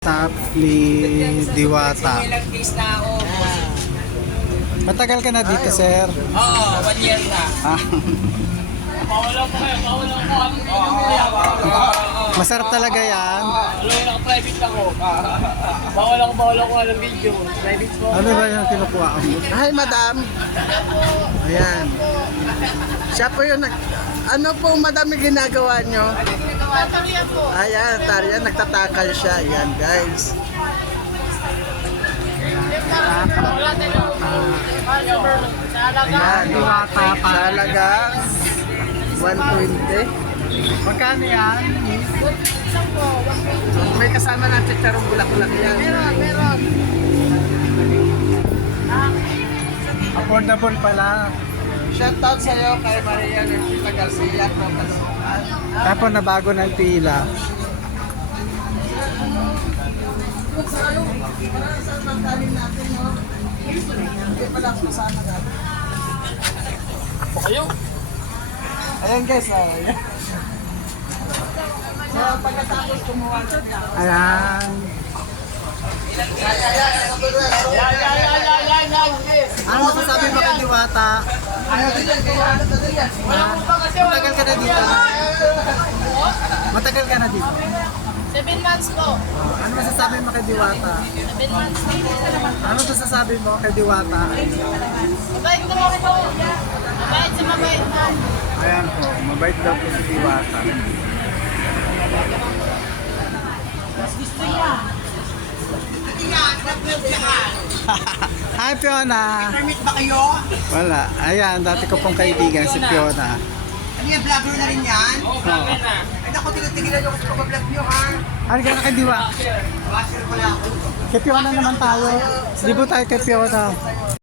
Tap ni Diwata. Ilang days na ako. Matagal ka na dito, sir? Oo, 1 year na. Ah, Pawalan ko kayo, pawalan ko. masarap talaga yan. Alam na private ako. Pawalan ko ng video. Private mo. Ano ba yung kinukuha mo? Hi, madam. Ayan. Siya po yung Ano po, madam, yung ginagawa nyo? Tariyan po. Ayan, tariyan. Nagtatakal siya. Ayan, guys. Ayan. Diwata pa. Sa halagang 120. Magkano yan? May kasama na chicharong bulak-bulak yan. Meron. Affordable pala. Shoutout sa'yo kay Maria Nercita Garcia from Basukan. Tapos nabago ng pila. Ayaw. Ayan guys, ayan. So, pagkatapos kumuha siya. Ayan. Ano masasabi mo kay Diwata? Matagal ka na dito? Matagal ka na dito? 7 months po. Ano masasabi mo kay Diwata? 7 months po. Ano masasabi mo kay Diwata? Mabait naman po. Mabait sa mabait po. Ayan po, mabait daw po si Diwata. Hi Fiona! Permit ba kayo? Wala. Ayan, dati ko pong kaibigan si Fiona. Ano yan, vlogger na rin yan? Oo, kami na. Ay, naku, tigil-tigilan nyo kasi pag-vlog nyo, ha? Ano ka na kay Diwa? Basher pala ako. Kay Fiona naman tayo. Libo tayo kay Fiona.